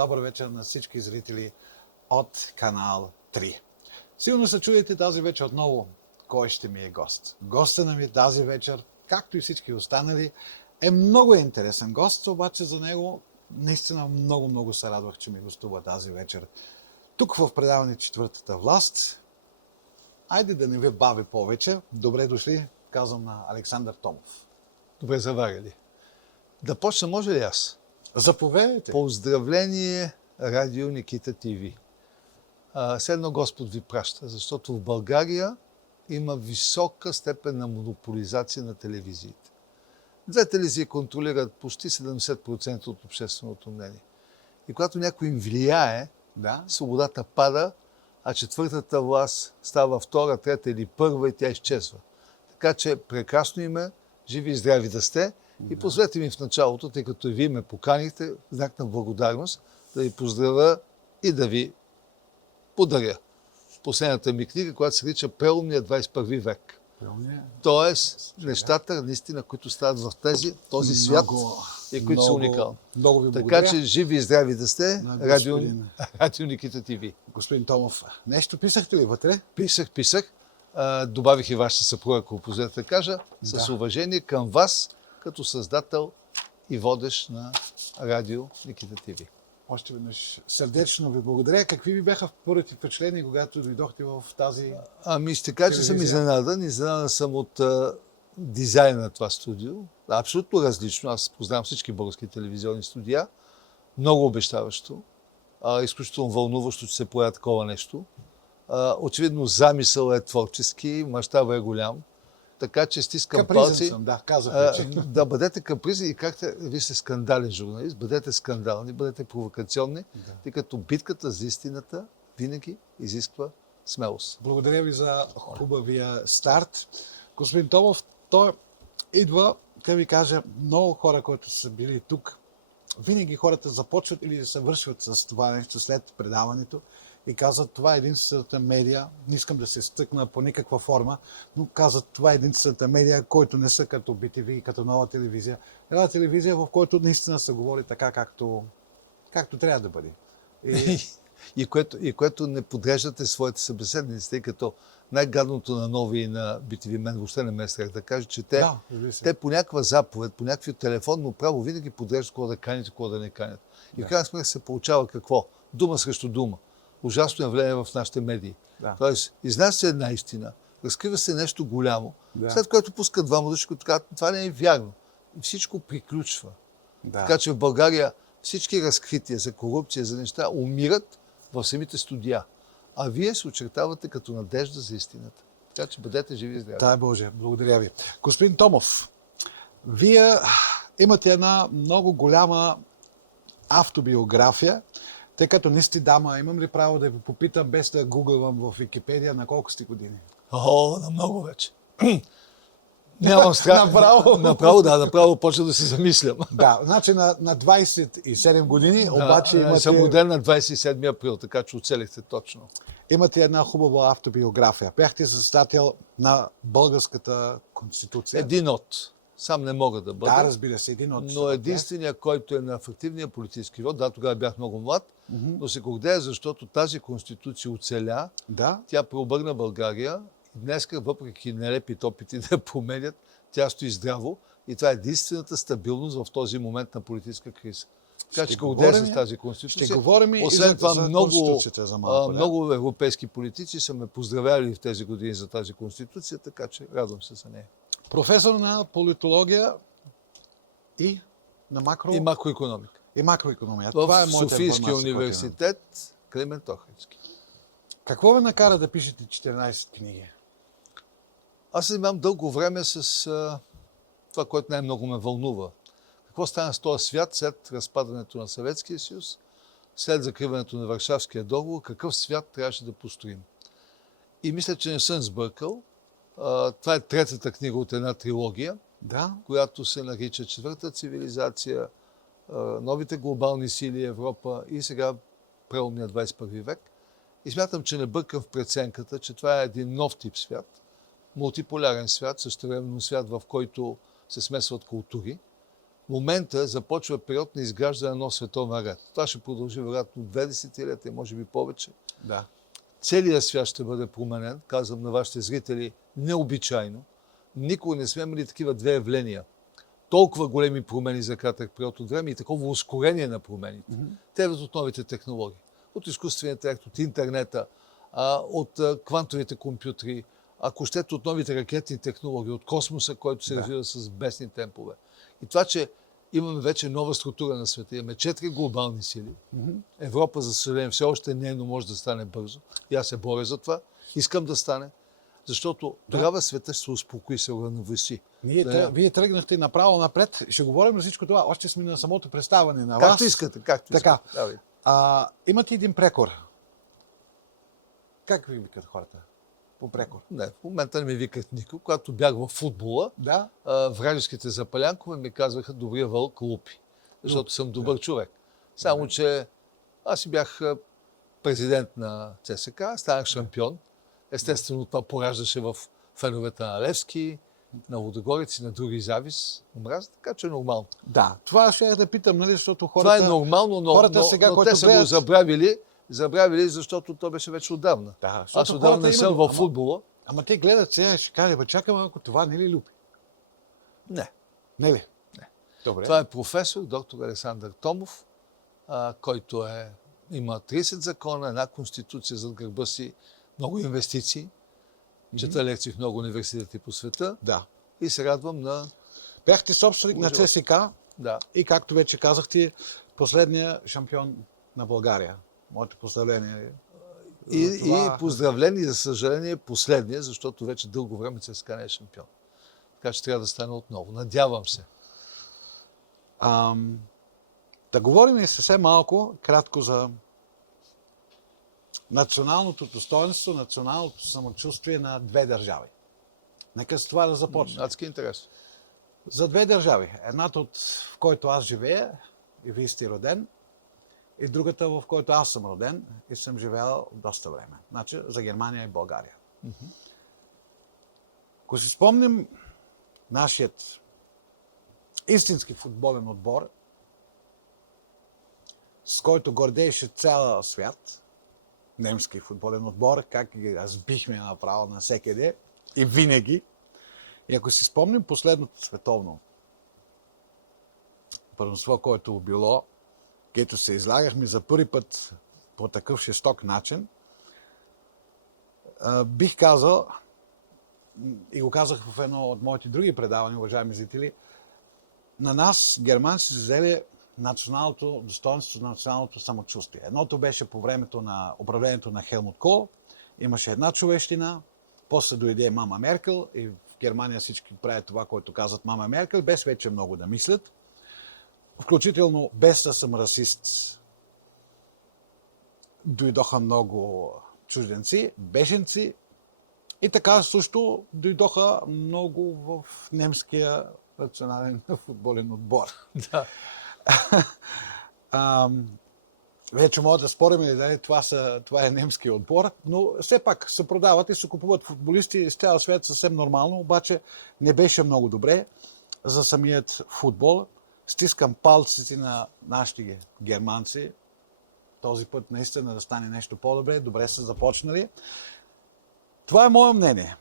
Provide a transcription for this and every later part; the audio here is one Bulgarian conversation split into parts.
Добър вечер на всички зрители от канал 3. Сигурно се чудите тази вечер отново кой ще ми е гост. Гостът ми тази вечер, както и всички останали, е много интересен гост, обаче за него наистина много се радвах, че ми гостува тази вечер. Тук в предаване Четвъртата власт. Айде да не ви бави повече. Добре дошли, казвам на Александър Томов. Добре заварили. Да почна, може ли аз? Заповядайте. Поздравление, Радио Никита ТВ. Все едно Господ ви праща, защото в България има висока степен на монополизация на телевизиите. Две телевизии контролират почти 70% от общественото мнение. И когато някой им влияе, свободата пада, а четвъртата власт става втора, трета или първа и тя изчезва. Така че прекрасно име, живи и здрави да сте. И позволете ми в началото, тъй като и вие ме поканихте, в знак на благодарност, да ви поздравя и да ви подаря последната ми книга, която се нарича Преломния 21 век. Тоест, нещата, наистина, които стават в този свят и които са уникални. Много ви благодаря. Така че живи и здрави да сте, Радио Никита ТВ. Господин Томов, нещо писахте ли вътре? Писах. Добавих и вашата съпруга, ако позволете да кажа, с уважение към вас, като създател и водещ на Радио Никита ТВ. Още веднъж сърдечно ви благодаря. Какви ви бяха първите впечатления, когато дойдохте в тази ще кажа, че съм изненадан. Изненадан съм от дизайна на това студио. Абсолютно различно. Аз познавам всички български телевизионни студия. Много обещаващо. Изключително вълнуващо, че се появи такова нещо. Очевидно замисъл е творчески, мащаба е голям. Така че стискам палци. Съм, казах. Да бъдете капризни и вие сте скандален журналист, бъдете скандални, бъдете провокационни, тъй като битката за истината винаги изисква смелост. Благодаря ви за хубавия старт. Господин Томов, той идва, да ви кажа, много хора, които са били тук. Винаги хората започват или се вършват с това нещо след предаването и казват, това е единствената медия, не искам да се стъкна по никаква форма, но казват, това е единствената медия, който не са като BTV и като Нова телевизия. Една телевизия, в която наистина се говори така, както трябва да бъде. И което не подреждате своите събеседници, тъй като най-гадното на Нови и на BTV мен въобще не ме страх да кажа, че те по някаква заповед, по някакви телефонно право винаги подреждат кого да канят и кого да не канят. И в крайна сметка се получава какво? Дума срещу дума. Ужасно явление в нашите медии. Тоест, изнася се една истина, разкрива се нещо голямо, след което пускат двама души, които казват, това не е вярно. И всичко приключва. Така че в България всички разкрития за корупция, за неща умират в самите студия. А вие се очертавате като надежда за истината. Така че бъдете живи и здрави. Дай Боже, благодаря ви. Господин Томов, вие имате една много голяма автобиография, тъй като не сте дама, имам ли право да ви попитам, без да гугълвам в Википедия, на колко сте години? На много вече. Нямам страх. Направо почва да се замислям. Значи на 27 години, обаче имате... Съм роден на 27 април, така че оцелихте точно. Имате една хубава автобиография. Бяхте създател на Българската конституция. Един от. Сам не мога да бъда. Да, разбира се, един от. Но единственият, който е на фактивния политически род, тогава бях много млад, но се гордея, защото тази конституция оцеля. Тя преобърна България. Днеска, въпреки нелепите опити да я променят, тя стои здраво и това е единствената стабилност в този момент на политическа криза. Така че гордея с тази конституция. Ще говорим освен това, за конституцията за малко. Много европейски политици са ме поздравяли в тези години за тази конституция, така че радвам се за нея. Професор на политология и на и макроекономика. И макроекономия. Това е Софийския университет Климент Охридски. Какво ме накара да пишете 14 книги? Аз се занимавам дълго време с това, което най-много ме вълнува. Какво стана с този свят след разпадането на Съветския съюз, след закриването на Варшавския договор, какъв свят трябваше да построим? И мисля, че не съм сбъркал. Това е третата книга от една трилогия, която се нарича Четвърта цивилизация, новите глобални сили Европа и сега Преломния 21 век. И смятам, че не бъркам в преценката, че това е един нов тип свят, мултиполярен свят, същевременно свят, в който се смесват култури, момента започва период на изграждане на нов световен ред. Това ще продължи вероятно 2 десетилетия, може би повече. Да. Целият свят ще бъде променен. Казвам на вашите зрители, необичайно. Никога не сме имали такива две явления. Толкова големи промени за кратък период от време и такова ускорение на промените. Те идват от новите технологии. От изкуствения интелект, от интернета, от квантовите компютри, ако щете от новите ракетни технологии, от космоса, който се развива с бесни темпове. И това, че имаме вече нова структура на света, имаме 4 глобални сили. Европа, за съжаление, все още не е, но може да стане бързо. И аз се боря за това. Искам да стане, защото тогава света ще се успокои, се уравновеси. Вие тръгнахте направо напред. Ще говорим за всичко това. Още сме на самото представяне на вас. Както искате, както така. искате. Имате един прекор. Как ви викат хората? По прекор. Не, в момента не ми викат никой. Когато бях в футбола, Да. вражеските запалянкове ми казваха добрия вълк Лупи, защото съм добър човек. Само, че аз си бях президент на ЦСК, станах шампион. Естествено, това пораждаше в феновете на Левски, на Лудогорец и на други завис, омраза, така че е нормално. Да, това ще я да питам, нали, защото хората... Това е нормално, но сега, те са го забравили, защото то беше вече отдавна. Да, аз отдавна не съм във футбола. Ама те гледат сега и ще кажа, чакай малко, това не ли Люпи? Не. Не ли? Не. Добре. Това е професор, доктор Александър Томов, който има 30 закона, една конституция зад гърба си, много инвестиции, чета лекции в много университети по света. Да. И се радвам на... Бяхте собственик на ЦСК. Да. И както вече казахте, последния шампион на България. Моето поздравление. И поздравление, за съжаление, последния, защото вече дълго време ЦСКА не е шампион. Така че трябва да стане отново. Надявам се. Да говорим и съвсем малко, кратко за националното достоинство, националното самочувствие на две държави. Нека с това да започнем. Адски интересно. За две държави. Едната, в който аз живея, и вие сте роден, и другата, в който аз съм роден и съм живеял доста време. Значи за Германия и България. Ако си спомним нашият истински футболен отбор, с който гордееше цял свят, немски футболен отбор, как ги разбихме направо навсекъде и винаги. И ако си спомним последното световно първенство, което било, където се излагахме за първи път по такъв жесток начин, бих казал, и го казах в едно от моите други предавания, уважаеми зрители, на нас германците взели националното достоинство, националното самочувствие. Едното беше по времето на управлението на Хелмут Кол, имаше една човещина, после дойде мама Меркел и в Германия всички правят това, което казват мама Меркел, без вече много да мислят. Включително без да съм расист, дойдоха много чужденци, беженци и така също дойдоха много в немския национален футболен отбор. Да. Вече мога да спорим, дали това е немския отбор, но все пак се продават и се купуват футболисти с цял свят съвсем нормално, обаче не беше много добре за самият футбол. Стискам палците на нашите германци. Този път наистина да стане нещо по-добре. Добре са започнали. Това е мое мнение.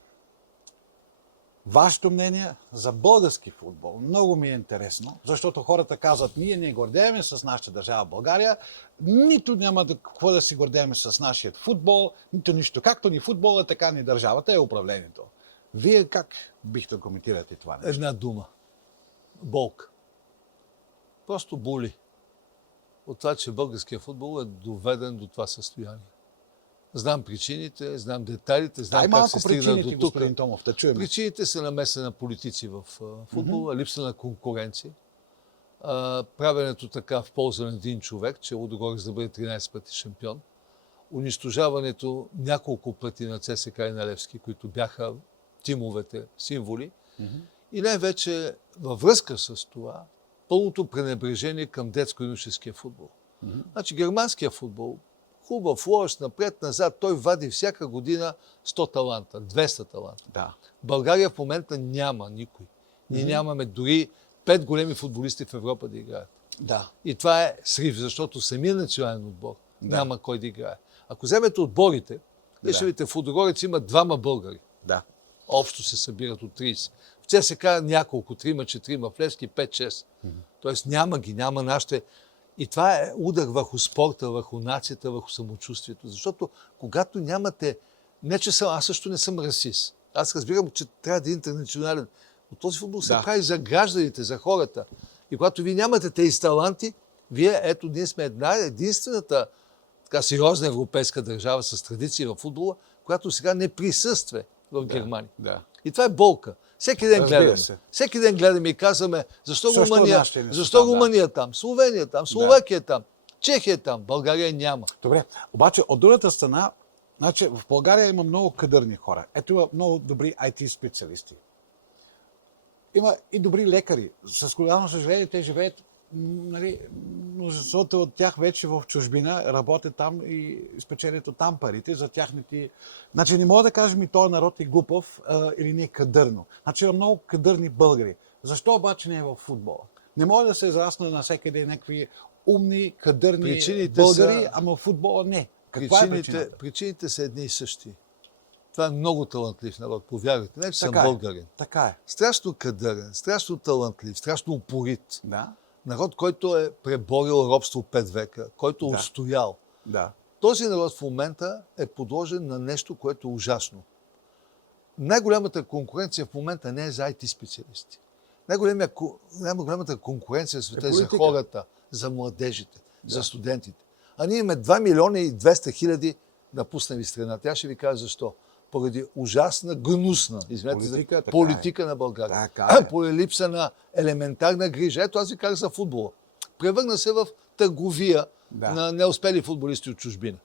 Вашето мнение за български футбол много ми е интересно, защото хората казват, ние не гордееме с нашата държава България, нито няма какво да си гордееме с нашия футбол, нито нищо. Както ни футбол е, така ни държавата е управлението. Вие как бихте да коментирате това нещо? Една дума. Болка. Просто боли. От това, че българския футбол е доведен до това състояние. Знам причините, знам детайлите, знам как се стигна до тук. Господин Томов, да чуем. Причините са намеса на политици в футбола, липса на конкуренция, правенето така в полза на един човек, че Лудогорец да бъде 13 пъти шампион, унищожаването няколко пъти на ЦСКА и на Левски, които бяха тимовете, символи, и най-вече във връзка с това, пълното пренебрежение към детско-юношеския футбол. Значи германския футбол, хубав, лош, напред-назад, той вади всяка година 100 таланта, 200 таланта. Да. България в момента няма никой. Ние нямаме дори 5 големи футболисти в Европа да играят. Да. И това е срив, защото самия национален отбор Да. няма кой да играе. Ако вземете отборите, Да. ще видите, в Лудогорец има 2 българи. Да. Общо се събират от 30. В ЦСКА няколко, 3-4, в Левски 5-6. Тоест няма ги, няма нашите. И това е удар върху спорта, върху нацията, върху самочувствието. Защото когато нямате... Не, че аз също не съм расист. Аз разбирам, че трябва да е интернационален. Но този футбол се Да. прави за гражданите, за хората. И когато вие нямате тези таланти, ние сме единствената така сериозна европейска държава с традиции в футбола, която сега не присъства в Германия. Да. И това е болка. Всеки ден Разбира гледаме. се. Всеки ден гледаме и казваме, защо Защо Румъния, нашите не са защо там, да. Румъния там, Словения там, Словакия там, Чехия там, България няма. Добре, обаче от другата страна, значи в България има много кадърни хора. Ето има много добри IT специалисти. Има и добри лекари. С голямо съжаление те живеят, нали, множеството от тях вече в чужбина, работят там и спечелят от там парите за тяхните... Значи не мога да кажем и този народ е глупав или не е кадърно. Значи има много кадърни българи. Защо обаче не е в футбола? Не може да се израсна навсякъде някакви умни, кадърни Причините българи, са- ама в футбола не. Каква е причината? Причините са едни и същи. Това е много талантлив народ, повярвайте. Не, че съм Така е. българин. Така е. Страшно кадърен, страшно талантлив, страшно упорит. Да, Народ, който е преборил робство 5 века, който е Да. устоял. да. Този народ в момента е подложен на нещо, което е ужасно. Най-голямата конкуренция в момента не е за IT специалисти. Най-голямата конкуренция в света е за политика. хората, за младежите, за студентите. А ние имаме 2 милиона и 200 хиляди напуснали страната. Аз ще ви кажа защо. Поради ужасна, гнусна Политика, така политика на България. Така е. Поради липса на елементарна грижа. Ето аз ви казах за футбола. Превърна се в търговия Да. на неуспели футболисти от чужбина.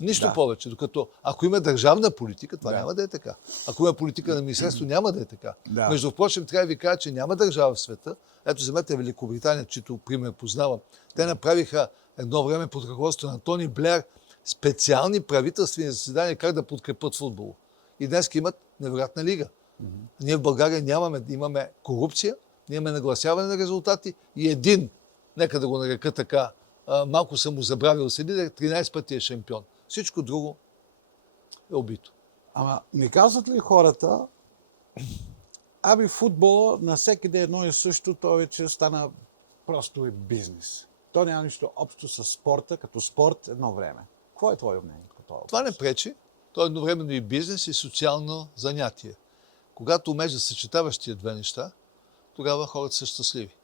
Нищо Да. повече. Докато ако има държавна политика, това Да. няма да е така. Ако има политика на министерство, няма да е така. Да. Между впрочем, трябва да ви кажа, че няма държава в света. Ето, вземете Великобритания, чието пример познавам. Те направиха едно време под ръководството на Тони Блеер специални правителствени заседания как да подкрепят футбол. И днес имат невероятна лига. Ние в България имаме корупция, ние имаме нагласяване на резултати и един, нека да го нарека така, малко съм му забравил се лидер, 13 пъти е шампион. Всичко друго е убито. Ама не казват ли хората, аби футбола на всеки ден едно и също, той вече стана просто и бизнес. То няма нищо общо с спорта, като спорт едно време. Какво е твое мнение по това? Това не пречи. То е едновременно и бизнес, и социално занятие. Когато умееш да съчетаваш тия две неща, тогава хората са щастливи.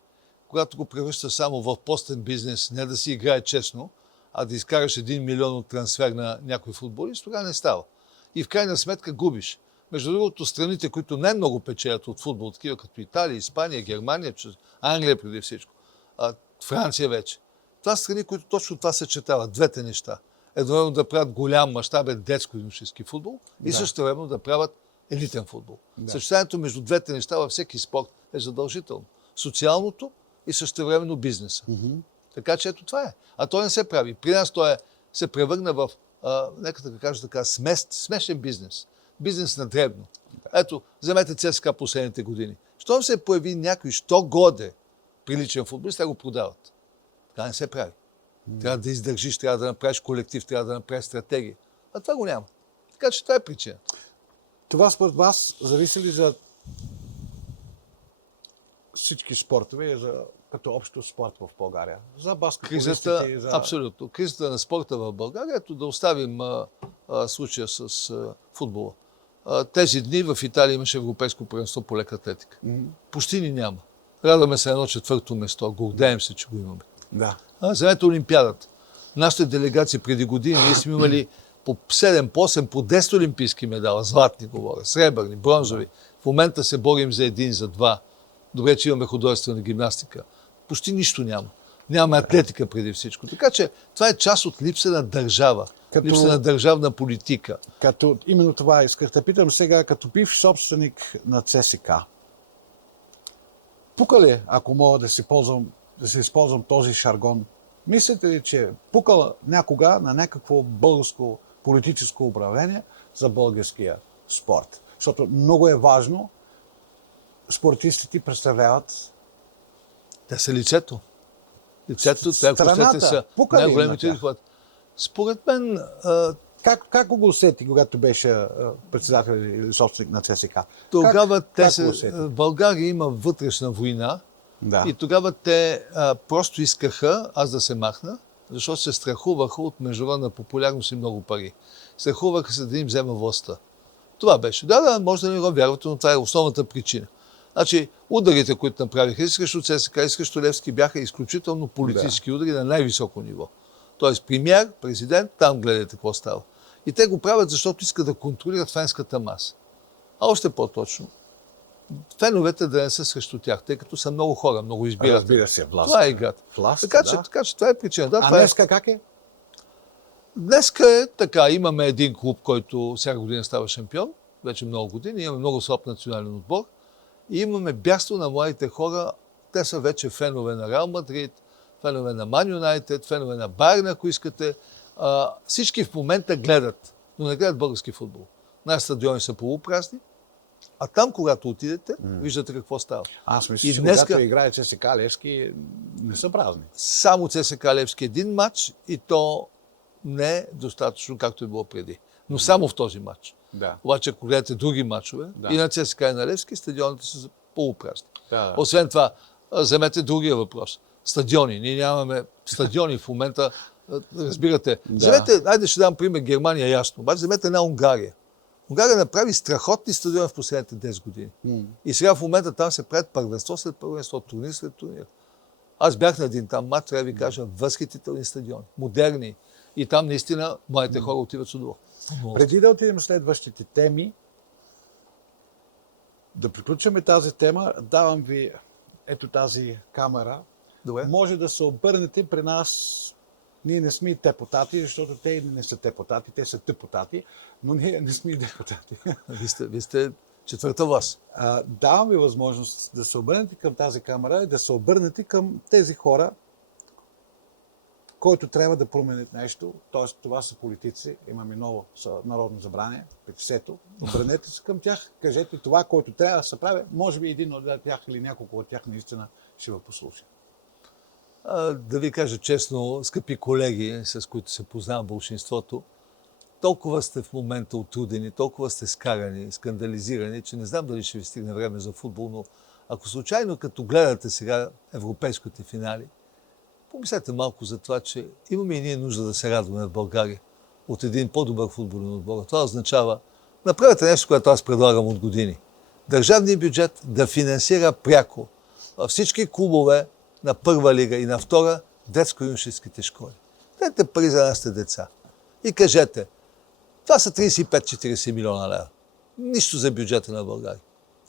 Когато го превръщаш само в постен бизнес, не да си играе честно, а да изкараш 1 милион от трансфер на някой футболист, тогава не става. И в крайна сметка губиш. Между другото, страните, които най-много печелят от футбол, такива като Италия, Испания, Германия, Англия преди всичко, Франция вече. Това са страни, които точно това съчетават. Двете неща. Едновременно да правят голям мащабен детско-юношески футбол и също времено да правят елитен футбол. Да. Съчетанието между двете неща във всеки спорт е задължително. Социалното и същевременно бизнеса. Така че ето това е. А то не се прави. При нас той се превърна в, нека да кажа така, смешен бизнес. Бизнес на дребно. Ето, вземете ЦСКА последните години. Щом се появи някой, що годе приличен футболист, те го продават. Това не се прави. Трябва да издържиш, трябва да направиш колектив, трябва да направиш стратегия. А това го няма. Така че това е причина. Това според вас зависи ли за всички спортове, като общо спорт в България? За баскетболистите и Кризата, за... абсолютно. Кризата на спорта в България, ето да оставим случая с футбола. Тези дни в Италия имаше европейско първенство по лека атлетика. Почти ни няма. Радваме се на едно 4-то место. Гордеем се, че го имаме. Да. Вземете Олимпиадата. Нашите делегации преди години, ние сме имали по 7, по 8, по 10 олимпийски медала, златни говоря, сребърни, бронзови. В момента се борим за 1, за 2. Добре, че имаме художествена гимнастика. Почти нищо няма. Нямаме атлетика преди всичко. Така че това е част от липса на държава, липса на държавна политика. Именно това исках да питам сега, като бивш собственик на ЦСКА. Пука ли, ако мога да се използвам този шаргон, мислите ли, че е пукала някога на някакво българско политическо управление за българския спорт? Защото много е важно, спортистите представляват Те са лицето. Лицето, те, ако щете, са пука ли им на най-големите тях? лихват. Според мен, Как го усети, когато беше председател или собственик на ЦСКА? тогава как го усети? в България има вътрешна война Да. и тогава те просто искаха аз да се махна, защото се страхуваха от международна популярност и много пари. Страхуваха се да им взема властта. Това беше. Да, може да не го вярвате, но това е основната причина. Значи, ударите, които направиха и срещу ЦСКА, и срещу Левски, бяха изключително политически удари на най-високо ниво. Тоест, премиер, президент, там гледате какво става. И те го правят, защото искат да контролират фенската маса. А още по-точно, феновете да не са срещу тях, тъй като са много хора, много избират. Разбира се, власт. Това е играта. Власт, Така че това е причина. Да, А днеска как е? Днеска е така. Имаме един клуб, който всяка година става шампион, вече много години. Имаме много слаб национален отбор. И имаме бягство на младите хора. Те са вече фенове на Реал Мадрид, фенове на Ман Юнайтед, фенове на Байерн, ако искате. Всички в момента гледат, но не гледат български футбол. Нашите стадиони са полупразни, а там, когато отидете, виждате какво става. Аз мисля, И че днеска- когато играе ЦСКА Левски, не са празни. Само ЦСКА Левски един матч и то не е достатъчно, както е било преди. Но само в този матч. Да. Обаче, ако гледате други матчове, Да. и на ЦСКА и на Левски, стадионите са полупразни. Да. Освен това, вземете другия въпрос. Стадиони. Ние нямаме стадиони в момента. Разбирате. Да. Вземете, айде ще дам пример, Германия ясно. Обаче вземете една Унгария. Унгария направи страхотни стадиони в последните 10 години. И сега в момента там се правят първенство след първенство, турнир след турнир. Аз бях на един там матч, трябва да ви кажа, възхитителни стадиони, модерни. И там наистина моите хора отиват с удоволствие. Преди да отидем в следващите теми, да приключваме тази тема, давам ви ето тази камера. Добре. Може да се обърнете при нас. Ние не сме и депутати, защото те не са депутати, те са депутати, но ние не сме и депутати. Вие сте четвърта власт. Давам ви възможност да се обърнете към тази камера и да се обърнете към тези хора, които трябва да променят нещо. Тоест, това са политици, имаме ново народно събрание, 50-то. Обърнете се към тях, кажете това, което трябва да се прави. Може би един от тях или няколко от тях наистина ще ви послуша. Да ви кажа честно, скъпи колеги, с които се познава большинството, толкова сте в момента отрудени, толкова сте скарани, скандализирани, че не знам дали ще ви стигне време за футбол, но ако случайно като гледате сега европейските финали, помислете малко за това, че имаме и ние нужда да се радваме в България от един по-добър футболен отбор. Това означава, направете нещо, което аз предлагам от години. Държавният бюджет да финансира пряко във всички клубове на първа лига и на втора детско-юношеските школи. Дайте пари за нашите деца. И кажете, това са 35-40 милиона лева. Нищо за бюджета на България.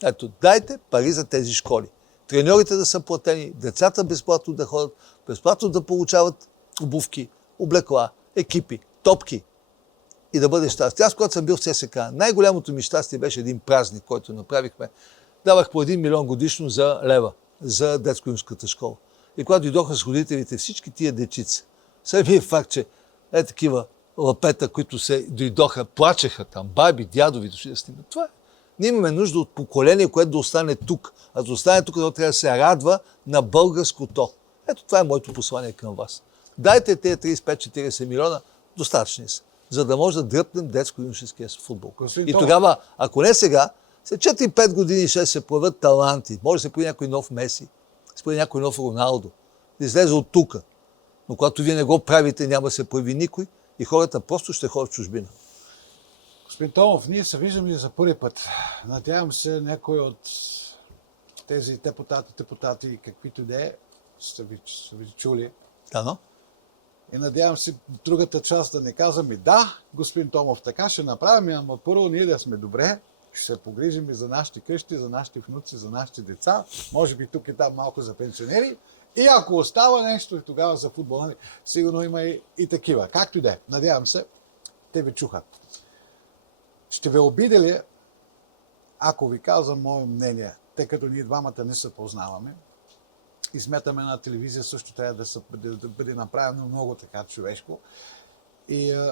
Ето, дайте пари за тези школи. Треньорите да са платени, децата безплатно да ходят, безплатно да получават обувки, облекла, екипи, топки и да бъде щастие. Аз, когато съм бил в ЦСКА, най-голямото ми щастие беше един празник, който направихме. Давах по 1 милион годишно за лева, за детско-юношеската школа. И когато дойдоха с родителите, всички тия дечица, самият факт, че такива лапета, които се дойдоха, плачеха там, баби, дядови, дошли да снимат. Това е. Ние имаме нужда от поколение, което да остане тук. А да остане тук, то трябва да се радва на българското. Ето това е моето послание към вас. Дайте тези 35-40 милиона, достатъчни са, за да може да дръпнем детско-юношеския футбол. И тогава, ако не сега, след 4-5 години ще се появят таланти. Може да се появи някой нов Меси, да се появи някой нов Роналдо, да излезе от тука. Но когато вие не го правите, няма да се появи никой и хората просто ще ходят в чужбина. Господин Томов, ние се виждаме за първи път. Надявам се някой от тези депутати, каквито да е, са ви чули. Да, но? И надявам се другата част да не казваме да, господин Томов, така ще направим, ама първо ние да сме добре, ще се погрижим и за нашите къщи, за нашите внуци, за нашите деца, може би тук и там малко за пенсионери. И ако остава нещо, и тогава за футбол, сигурно има и такива. Както и да е. Надявам се, те ви чухат. Ще ви обида ли, ако ви казвам мое мнение, тъй като ние двамата не се познаваме и смятаме на телевизия също трябва да бъде направено много така човешко. И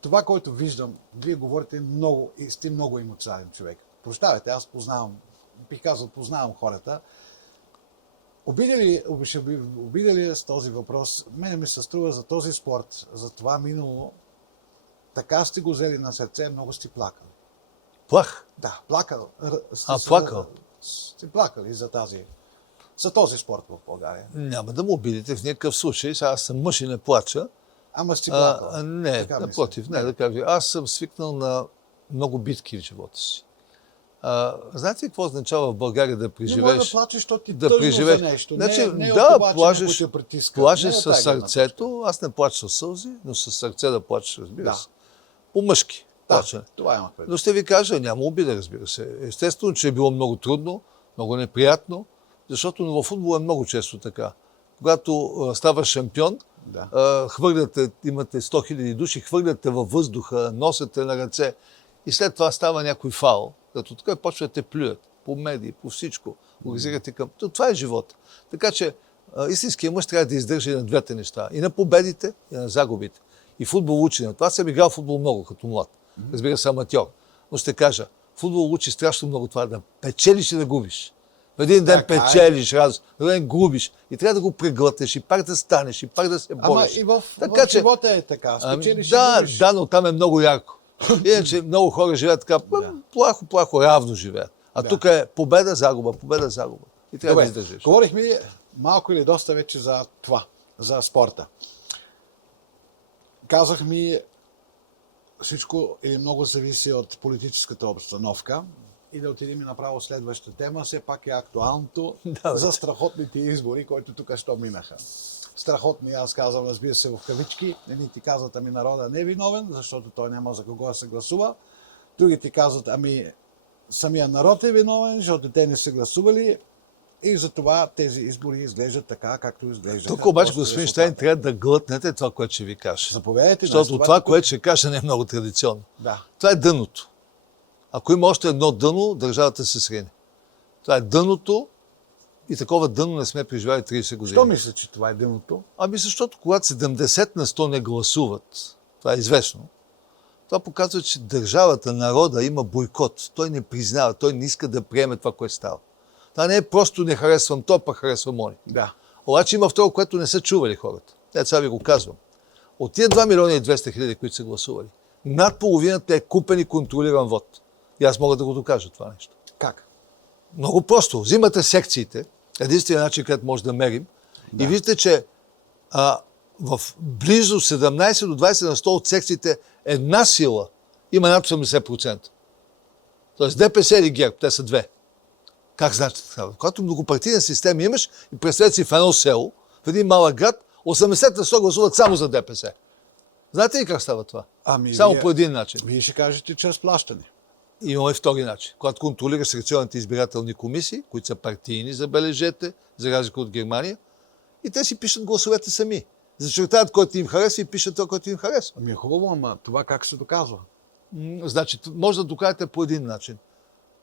това, което виждам, вие говорите много и сте много емоционален човек. Прощавайте, аз познавам, бих казал, познавам хората. обидели с този въпрос, мене ми се струва за този спорт, за това минало, така сте го взели на сърце, много сте плакали. Плах. Да, плакал. Плакал. Сте плакали за този спорт в България. Няма да му обидите в никакъв случай. Сега аз съм мъж и не плача. Ама сте плакал. Не, Така напротив, не, да кажа. Аз съм свикнал на много битки в живота си. Знаете ли какво означава в България да Не преживееш? може да плачеш, защото ти да тъжно преживееш. за нещо. Значи, не да, от това, че плажеш, някой те притиска. плажеш Не от със тази гледна сърцето. Аз не плача с сълзи, но със сърце да плачеш, разбира Да. се. По-мъжки плачене. това имах предвид. Но ще ви кажа, няма обида, разбира се. Естествено, че е било много трудно, много неприятно, защото във футбола е много често така. Когато ставаш шампион, Да. хвърляте, имате 100 000 души, хвърляте във въздуха, носите на ръце и след това става някой фаул. Като така почвате плюят по медии, по всичко. Организирате към... Това е живота. Така че истинският мъж трябва да издържи на двете неща. И на победите, и на загубите. И футбол учи на това. Аз съм играл футбол много като млад. Разбира се, аматьор. Но ще кажа, футбол учи страшно много това да печелиш и да губиш. В един ден Така е. печелиш, в един ден губиш. И трябва да го преглътнеш, и пак да станеш, и пак да се Ама бориш. и в Така живота е така. Спечелиш и да, губиш. да, но там е много ярко. Иначе много хора живеят така, плахо, равно живеят. А Да. тук е победа, загуба, победа, загуба. И трябва да издържиш. Говорихме малко или доста вече за това, за спорта. Казах ми, всичко или много зависи от политическата обстановка и да отидем и направо следващата тема. Все пак е актуалното Да, за страхотните избори, които тук що минаха. Страхотни, аз казвам, разбира се, в кавички. Едни ти казват, ами народа не е виновен, защото той няма за кого да се гласува. Други ти казват, ами самия народ е виновен, защото те не са гласували. И затова тези избори изглеждат така, както изглеждат. Тук обаче, господин Штайн, трябва да глътнете това, което ще ви кажа. Заповядайте. Защото това, което ще кажа, не е много традиционно. Да. Това е дъното. Ако има още едно дъно, държавата се срине. Това е дъното и такова дъно не сме преживяли 30 години. Що мисля, че това е дъното? Ами защото когато 70 на 100 не гласуват, това е известно, това показва, че държавата, народа има бойкот. Той не признава, той не иска да приеме това, което става. Това не е просто не харесвам то, пък харесвам они. Да. Обаче има второ, което не са чували хората. Сега ви го казвам. От тия 2 милиона и 200 хиляди, които са гласували, над половината е купен и контролиран вод. И аз мога да го докажа това нещо. Как? Много просто. Взимате секциите, единственият начин, където може да мерим, и виждате, че в близо 17 до 20 на 100 от секциите една сила има над 80%. Тоест ДПС или ГЕРБ, те са две. Как значи така? Когато многопартийна система имаш и представете си в едно село, в един малък град, 80 на 100 гласуват само за ДПС. Знаете ли как става това? Ами само вие, по един начин. Вие ще кажете чрез плащане. И имаме втори начин. Когато контролираш секционните избирателни комисии, които са партийни, забележете, за разлика от Германия, и те си пишат гласовете сами. Зачертават който им харесва и пишат това, който им харесва. Ами е хубаво, ама това как се доказва? Значи, може да докажете по един начин.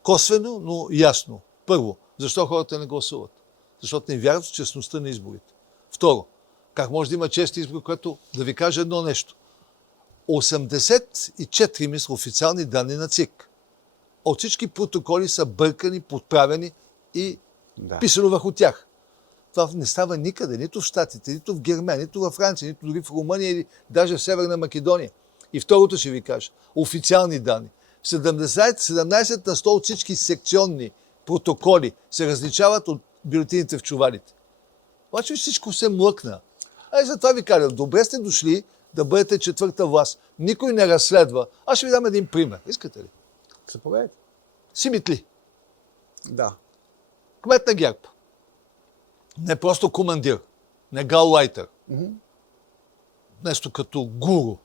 Косвено, но ясно. Първо, защо хората не гласуват? Защото не вярват в честността на изборите. Второ, как може да има честни избори, което да ви кажа едно нещо. 84, мисля, официални данни на ЦИК. От всички протоколи са бъркани, подправени и писано върху тях. Това не става никъде, нито в Щатите, нито в Германия, нито във Франция, нито дори в Румъния или даже в Северна Македония. И второто ще ви кажа. Официални данни. 17 на 100 от всички секционни протоколи се различават от бюлетините в чувалите. Обаче всичко се млъкна. Затова ви казвам, добре сте дошли да бъдете четвърта власт. Никой не разследва. Аз ще ви дам един пример. Искате ли? Заповядайте. Симитли. Да. Кмет на ГЕРБ. Не просто командир. Не гаулайтер. Нещо като гуру.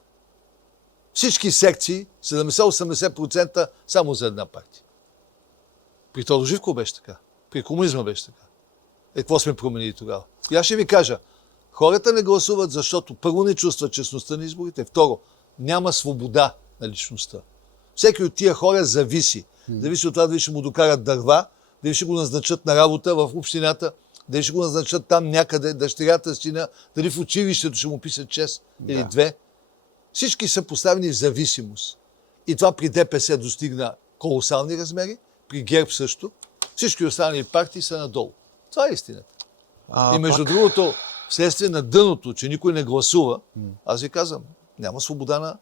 Всички секции, 70-80% само за една партия. При Тодор Живков беше така. При комунизма беше така. Какво сме променили тогава? И аз ще ви кажа, хората не гласуват, защото първо не чувстват честността на изборите, второ, няма свобода на личността. Всеки от тия хора зависи. Зависи от това дали ще му докарат дърва, дали ще го назначат на работа в общината, дали ще го назначат там някъде, дъщерята си, дали в училището ще му пишат чест или две. Всички са поставени в зависимост. И това при ДПС достигна колосални размери, при ГЕРБ също. Всички останали партии са надолу. Това е истината. И между другото, вследствие на дъното, че никой не гласува, аз ви казвам, няма свобода на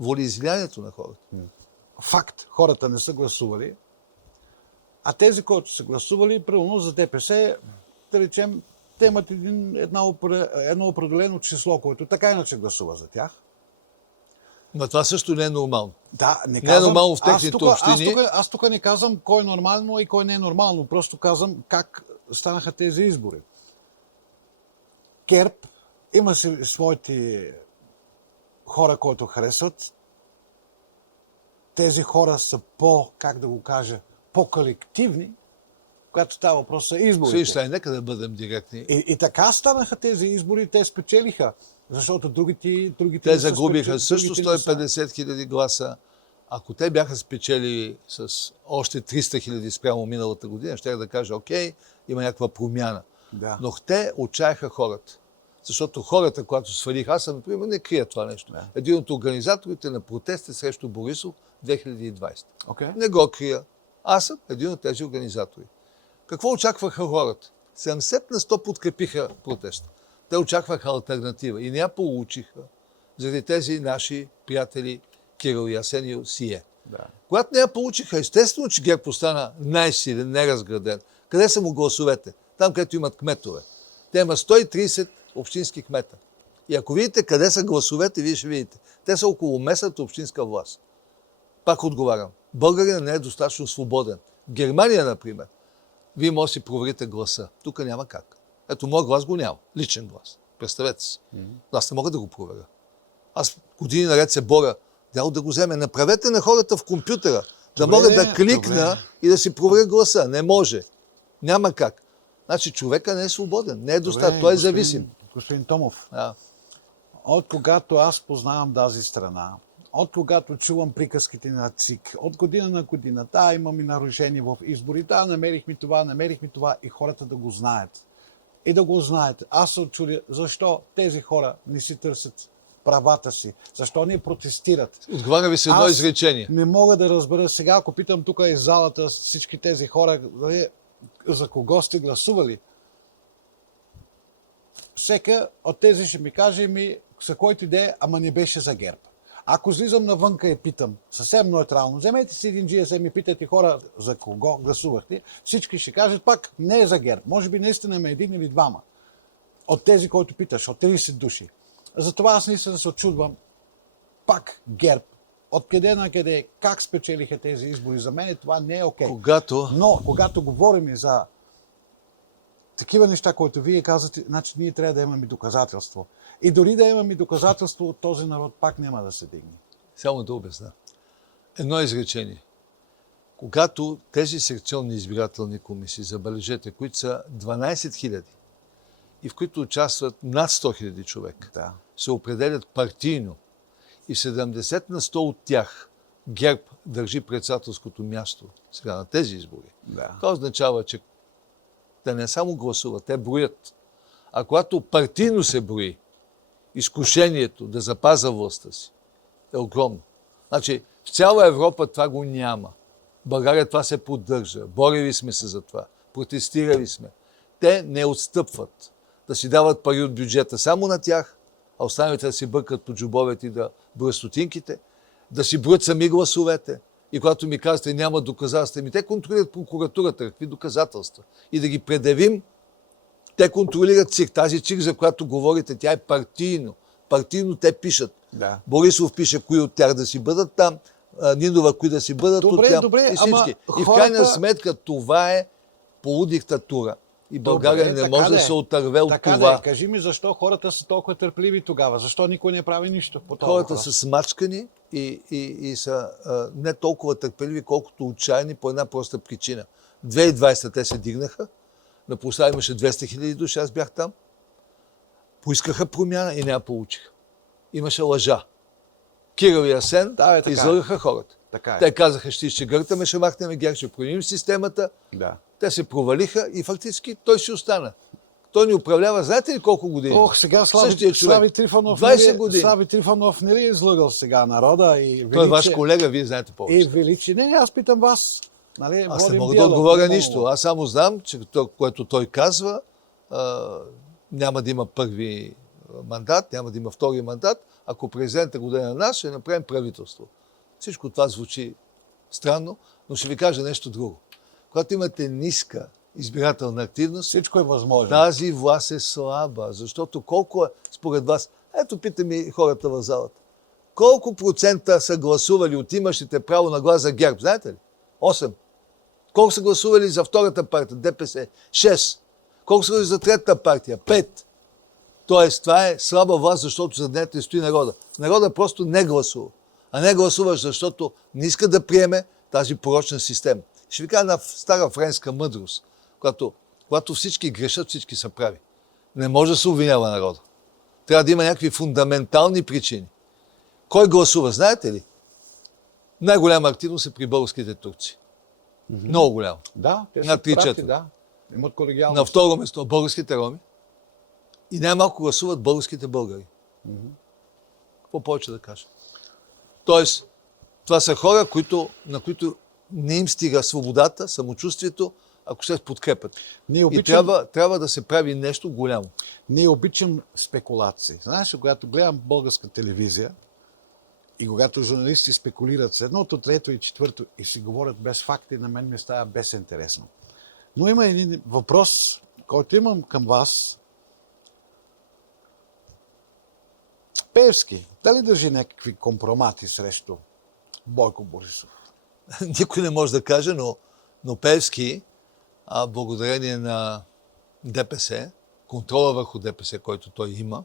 волеизлиянието на хората. Факт, хората не са гласували, а тези, които са гласували, примерно за ДПС, да речем, те имат едно определено число, което така иначе гласува за тях. Но това също не е нормално. Да, не Не е нормално в техните тук, общини. Аз тук не казвам кой е нормално и кой не е нормално, просто казвам как станаха тези избори. ГЕРБ има си своите хора, които харесват. Тези хора са как да го кажа, по-колективни, когато става въпрос за изборите. Слушай, нека да бъдем директни. И така станаха тези избори, те спечелиха, защото другите те загубиха също 150 хиляди гласа. Ако те бяха спечели с още 300 хиляди спрямо миналата година, ще да кажа, окей, има някаква промяна. Да. Но те отчаяха хората. Защото хората, когато свалих, аз съм, например, не крия това нещо. Да. Един от организаторите на протести срещу Борисов 2020. Okay. Не го крия. Аз съм един от тези организатори. Какво очакваха хората? 70 на 100 подкрепиха протеста. Те очакваха алтернатива и не я получиха заради тези наши приятели Кирил и Асен Сие. Да. Когато не я получиха, естествено, че ГЕРБ остана най-силен, неразграден. Къде са му гласовете? Там, където имат кметове. Те има 130 общински кмета. И ако видите къде са гласовете, вие ще видите. Те са около местната общинска власт. Пак отговарям. България не е достатъчно свободен. В Германия, например, вие може да си проверите гласа. Тук няма как. Ето, моят глас го няма. Личен глас. Представете си. Аз не мога да го проверя. Аз години наред се боря. Дяло да го вземе. Направете на хората в компютъра. Да мога да кликна и да си проверя гласа. Не може. Няма как. Значи човека не е свободен. Не е достатъчно. Той е зависим. Господин Томов, Да. от когато аз познавам тази страна, от когато чувам приказките на ЦИК, от година на година, да, имам и нарушения в избори, да, намерихме това и хората да го знаят. И да го знаят. Аз се отчудя, защо тези хора не си търсят правата си, защо не протестират. Отговаря ви с едно изречение. Не мога да разбера сега, ако питам тук из залата всички тези хора, за кого сте гласували. Всека от тези ще ми каже за който идея, ама не беше за ГЕРБ. Ако излизам навънка и питам, съвсем неутрално, вземете си един GSM и питате хора за кого гласувахте, всички ще кажат пак не е за ГЕРБ. Може би наистина има един или двама. От тези, които питаш, от 30 души. Затова аз наистина се очудвам. Пак ГЕРБ. Откъде на къде, как спечелиха тези избори? За мен това не е окей. Но когато говорим за такива неща, които вие казвате, значи ние трябва да имаме доказателство. И дори да имаме доказателство, този народ пак няма да се дигне. Само да обясня. Едно изречение. Когато тези секционни избирателни комисии, забележете, които са 12 000 и в които участват над 100 000 човека, се определят партийно и 70 на 100 от тях ГЕРБ държи председателското място сега на тези избори. Това означава, че те не само гласуват, те броят. А когато партийно се брои, изкушението да запаза властта си е огромно. Значи, в цяла Европа това го няма. В България това се поддържа. Борили сме се за това. Протестирали сме. Те не отстъпват да си дават пари от бюджета само на тях, а останалите да си бъркат по джобовете и да броят стотинките, да си броят сами гласовете. И когато ми казвате, няма доказателства, те контролират прокуратурата, какви доказателства. И да ги предявим, те контролират ЦИК. Тази ЦИК, за която говорите, тя е партийно. Партийно те пишат. Да. Борисов пише кои от тях да си бъдат там, Нинова кои да си бъдат от тях. И всички. И в крайна сметка това е полудиктатура. И България не може да се отърве от това. Кажи ми защо хората са толкова търпеливи тогава? Защо никой не прави нищо по това? Хората са смачкани и са не толкова търпеливи, колкото отчаяни по една проста причина. 2020 те се дигнаха, напоследък имаше 200 000 души, аз бях там. Поискаха промяна и не я получиха. Имаше лъжа. Кирил и Асен излъгаха хората. Те казаха, ще изчегъртаме, ще махнем ГЕРБ, ще променим системата. Те се провалиха и фактически той си остана. Той ни управлява, знаете ли колко години? Сега Слави Трифонов, 20 години. Слави Трифонов не ли е излъгал сега народа? Той е ваш колега, вие знаете повече. И величи. Не, аз питам вас. Нали, аз не мога да отговоря нищо. Аз само знам, че това, което той казва, няма да има първи мандат, няма да има втори мандат. Ако президентът го даде на нас, ще направим правителство. Всичко това звучи странно, но ще ви кажа нещо друго. Когато имате ниска избирателна активност, Всичко е възможно. тази власт е слаба, защото колко е, според вас, ето питам и хората в залата, колко процента са гласували от имащите право на глас за ГЕРБ, знаете ли? 8. Колко са гласували за втората партия, ДПС? 6. Колко са гласували за третата партия? 5. Тоест, това е слаба власт, защото зад нея стои народа. Народа просто не гласува. А не гласуваш, защото не иска да приеме тази порочна система. Ще ви кажа една стара френска мъдрост, когато всички грешат, всички са прави. Не може да се обвинява народа. Трябва да има някакви фундаментални причини. Кой гласува, знаете ли? Най-голяма активност е при българските турци. Много голяма. Да, те На са прати, 3-4. да. Имат колегиалност. На второ место българските роми. И най-малко гласуват българските българи. Какво повече да кажа? Тоест, това са хора, на които не им стига свободата, самочувствието, ако се подкрепят. И трябва да се прави нещо голямо. Ние обичам спекулации. Знаеш, когато гледам българска телевизия и когато журналисти спекулират с едното, трето и четвърто и си говорят без факти, на мен ми става безинтересно. Но има един въпрос, който имам към вас. Пеевски, дали държи някакви компромати срещу Бойко Борисов? Никой не може да каже, но Пеевски, благодарение на ДПС, контрола върху ДПС, който той има,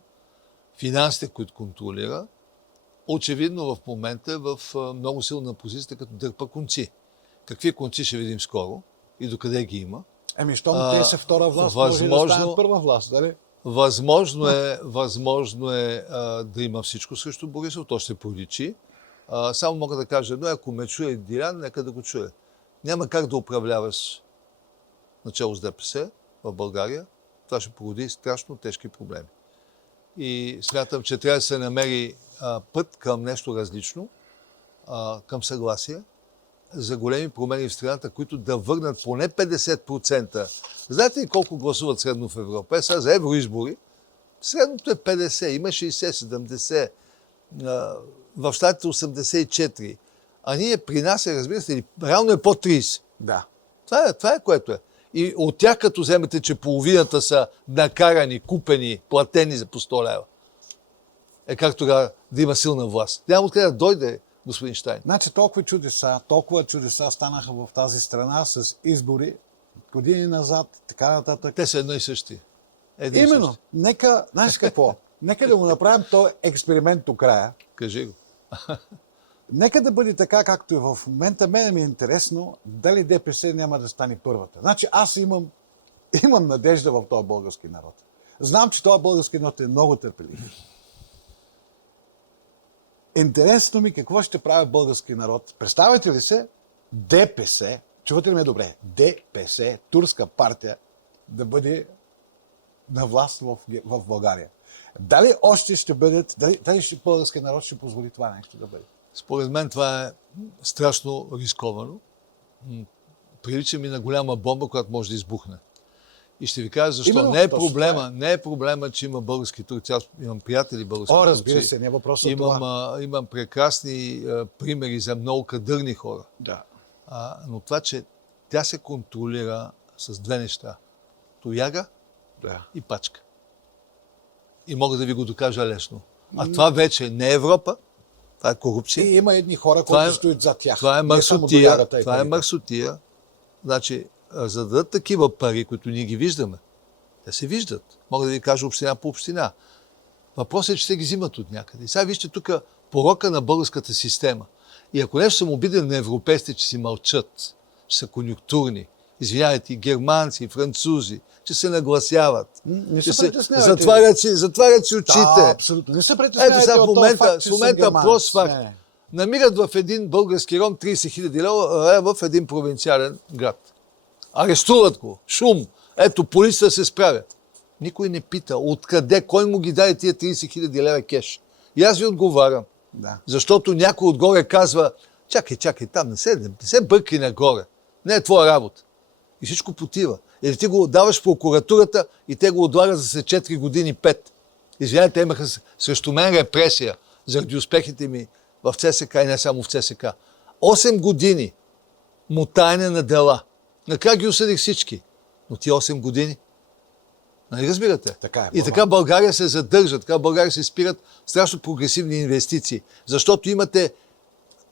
финансите, които контролира, очевидно в момента е в много силна позиция, като дърпа конци. Какви конци ще видим скоро и докъде ги има. Щом те са втора власт, може да станат първа власт, дали? Възможно е да има всичко срещу Борисов, то ще проличи. Само мога да кажа едно, ако ме чуе Дилян, нека да го чуе. Няма как да управляваш начало с ДПС в България. Това ще породи страшно тежки проблеми. И смятам, че трябва да се намери път към нещо различно, към съгласие, за големи промени в страната, които да върнат поне 50%. Знаете ли колко гласуват средно в Европа? Сега за евроизбори средното е 50, има 60, 70, в щатите 84. А ние при нас разбира се, реално е по 30. Да. Това е което е. И от тях, като вземете, че половината са накарани, купени, платени за по 100 лева, е как тогава да има силна власт. Няма откъде да дойде господин Щайн. Значи толкова чудеса станаха в тази страна с избори, години назад, така нататък. Те са едно и същи. Именно. Нека, знаеш какво? Нека да го направим този експеримент до края. Кажи го. Нека да бъде така, както е в момента. Мене ми е интересно дали ДПС няма да стане първата. Значи аз имам надежда в този български народ. Знам, че този български народ е много търпелив. Интересно ми какво ще прави български народ. Представете ли се ДПС, чувате ли ме добре, ДПС, турска партия, да бъде на власт в България. Дали още ще бъдат, дали български народ ще позволи това нещо да бъде? Според мен това е страшно рисковано. Прилича ми на голяма бомба, която може да избухне. И ще ви кажа защо. Именно, не е проблема, че има български турци. Аз имам приятели български турци. Разбира се, не е въпрос от това. Имам прекрасни примери за много кадърни хора. Да. Но това, че тя се контролира с две неща. Тояга и пачка. И мога да ви го докажа лесно. А това вече не е Европа, това е корупция. И има едни хора, които стоят за тях. Това е мърсотия. Значи, за да дадат такива пари, които ние ги виждаме, те се виждат. Мога да ви кажа община по община. Въпросът е, че се ги взимат от някъде. И сега вижте тук порока на българската система. И ако нещо съм обиден на европейците, че си мълчат, че са конюнктурни, извинявайте, и германци, и французи, че се нагласяват, че се затварят си очите. Да, абсолютно. Не се притеснявайте. Ето сега в момента прост факт. Намират в един български ром 30 хиляди лева в един провинциален град. Арестуват го. Шум. Ето, полицията се справя. Никой не пита откъде, кой му ги даде тия 30 хиляди лева кеш. И аз ви отговарям. Да. Защото някой отгоре казва, чакай, там не се бъркай нагоре. Не е твоя работа. И всичко потива. Или ти го отдаваш в прокуратурата и те го отлагат за след 4 години 5. Извинете, имаха срещу мен репресия заради успехите ми в ЦСК и не само в ЦСК. 8 години мотаене на дела. Накрая ги осъдих всички. Но ти 8 години. Нали разбирате? Така е, и така България се задържа, така България се спират страшно прогресивни инвестиции. Защото имате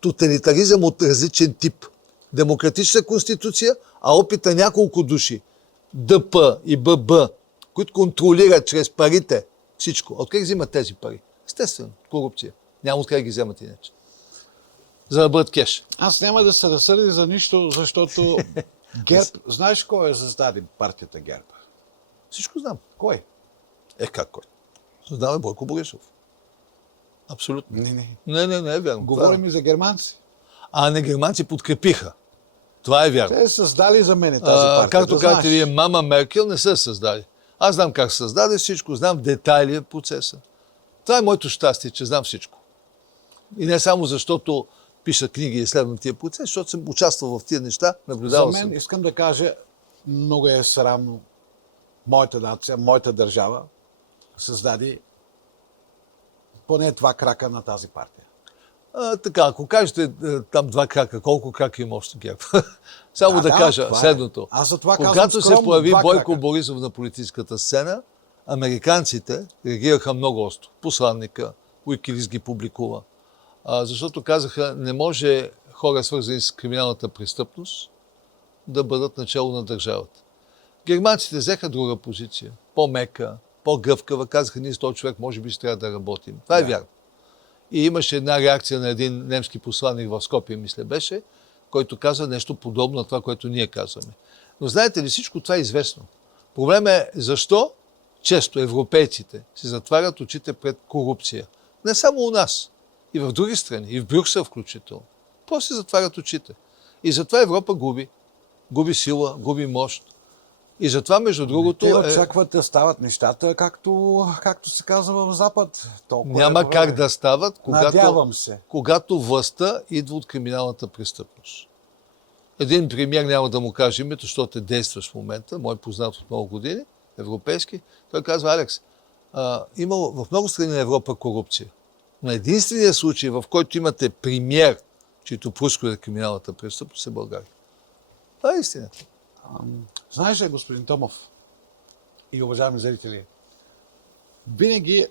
тоталитаризъм от различен тип. Демократична конституция, а опит на няколко души. ДП и ББ, които контролират чрез парите всичко. Откъде взимат тези пари? Естествено, корупция. Няма откъде ги вземат иначе. За да бъдат кеш. Аз няма да се разсърди за нищо, защото ГЕРБ, знаеш кой е създаде партията ГЕРБ? Всичко знам. Кой? Как кой? Създава Бойко Борисов. Абсолютно. Не. Не е вярно. Говорим и за германци. А не германци подкрепиха. Това е вярно. Те са създали за мен тази партия. Както казвате вие, мама Меркел не са създали. Аз знам как се създаде всичко, знам детайли в процеса. Това е моето щастие, че знам всичко. И не само защото пиша книги и изследвам тия процес, защото съм участвал в тия неща, наблюдавал съм. За мен съм. искам да кажа, много е срамно моята нация, моята държава създаде поне 2 крака на тази партия. Така, ако кажете там 2 крака, колко крака има още ГЕРБ? Само да кажа следното. Аз за това Когато скромно, се появи Бойко крака. Борисов на политическата сцена, американците реагираха много остро. Посланника, Уикилис ги публикува. Защото казаха, не може хора свързани с криминалната престъпност да бъдат начало на държавата. Германците взеха друга позиция, по-мека, по-гъвкава, казаха, ние с този човек може би ще трябва да работим. Това е вярно. И имаше една реакция на един немски посланник в Скопие, мисля беше, който каза нещо подобно на това, което ние казваме. Но знаете ли, всичко това е известно. Проблемът е защо често европейците си затварят очите пред корупция. Не само у нас, и в други страни, и в Брюксел включително. Просто си затварят очите. И затова Европа губи. Губи сила, губи мощ. И затова, между другото... Те очакват да стават нещата, както се казва в Запад. Няма как да стават, Надявам се. когато властта идва от криминалната престъпност. Един премиер, няма да му кажа името, защото е действащ в момента, мой познат от много години, европейски, той казва, Алекс, имало в много страни на Европа корупция. Но единственият случай, в който имате премиер, чието происход е криминалната престъпност, е България. Това е истината. Знаеш ли, господин Томов и уважаеми зрители, винаги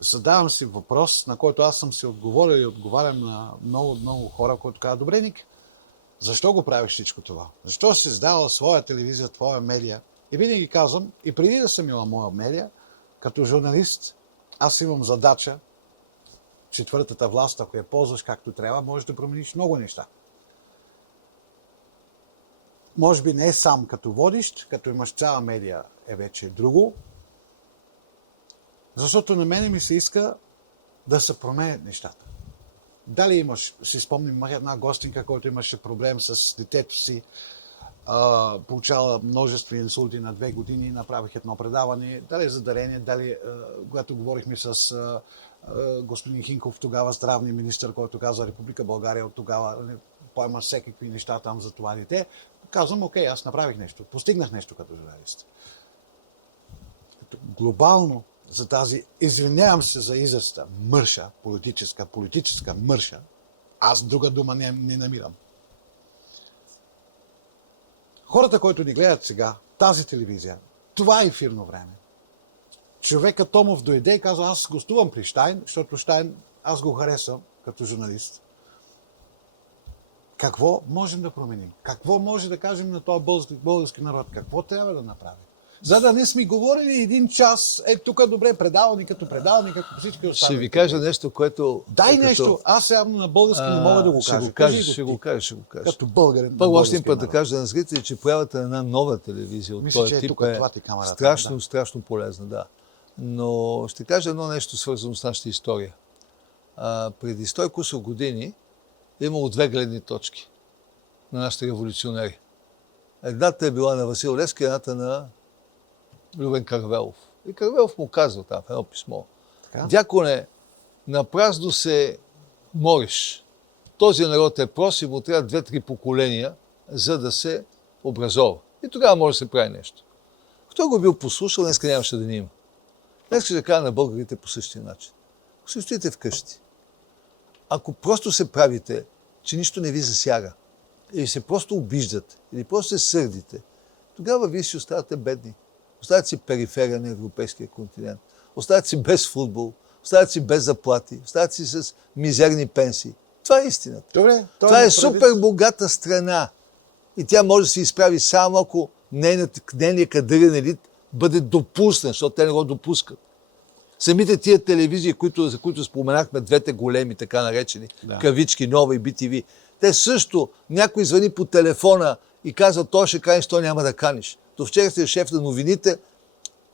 задавам си въпрос, на който аз съм си отговорил и отговарям на много хора, които казват, добре, Ник, защо го правиш всичко това? Защо си създала своя телевизия, твоя медия? И винаги казвам, и преди да съм имала моя медия, като журналист, аз имам задача, четвъртата власт, ако я ползваш както трябва, можеш да промениш много неща. Може би не сам като водещ, като имаш цяла медия е вече друго. Защото на мене ми се иска да се променят нещата. Дали имаш, си спомням, имах една гостинка, която имаше проблем с детето си, получала множество инсулти на 2 години, направих едно предаване, дали за дарение, дали, когато говорихме с господин Хинков, тогава здравния министър, който каза Република България от тогава поема всекакви неща там за това дете, казвам, окей, аз направих нещо, постигнах нещо като журналист. Глобално за тази, извинявам се за израза, мърша, политическа мърша, аз друга дума не намирам. Хората, които ни гледат сега, тази телевизия, това е ефирно време. Човека Томов дойде и каза, аз гостувам при Щайн, защото Щайн аз го харесвам като журналист. Какво можем да променим? Какво може да кажем на този български народ? Какво трябва да направим? За да не сме говорили 1 час, тук добре, предавани, като всички останали. Ще ви кажа нещо, което... Дай нещо, аз явно на български не мога да го кажа. Ще го кажа. Като българин. Първо още един път да кажа на зрители, че появата на една нова телевизия от този тип е страшно полезна, да. Но ще кажа едно нещо свързано с нашата история. Преди 100 кусор години имало 2 гледни точки на нашите революционери. Едната е била на Васил Левски, едната на Любен Каравелов. И Каравелов му казва там в едно писмо. Дяконе, напразно се мориш. Този народ е прост и му трябва 2-3 поколения за да се образова. И тогава може да се прави нещо. Ако той го бил послушал, днеска нямаше да ни има. Днес ще кажа на българите по същия начин. Ако се стоите вкъщи, ако просто се правите, че нищо не ви засяга, или се просто обиждате, или просто се сърдите, тогава вие ще оставате бедни. Оставате си периферия на европейския континент. Оставате си без футбол, оставате си без заплати, оставате си с мизерни пенсии. Това е истината. Добре, Това е супер богата страна. И тя може да се изправи само ако нейният кадърен елит бъде допуснат, защото те не го допускат. Самите тия телевизии, за които споменахме, двете големи, така наречени, кавички, Нова и BTV, те също, някой звъни по телефона и казва, той ще каниш, той няма да каниш. До вчера сте шеф на новините,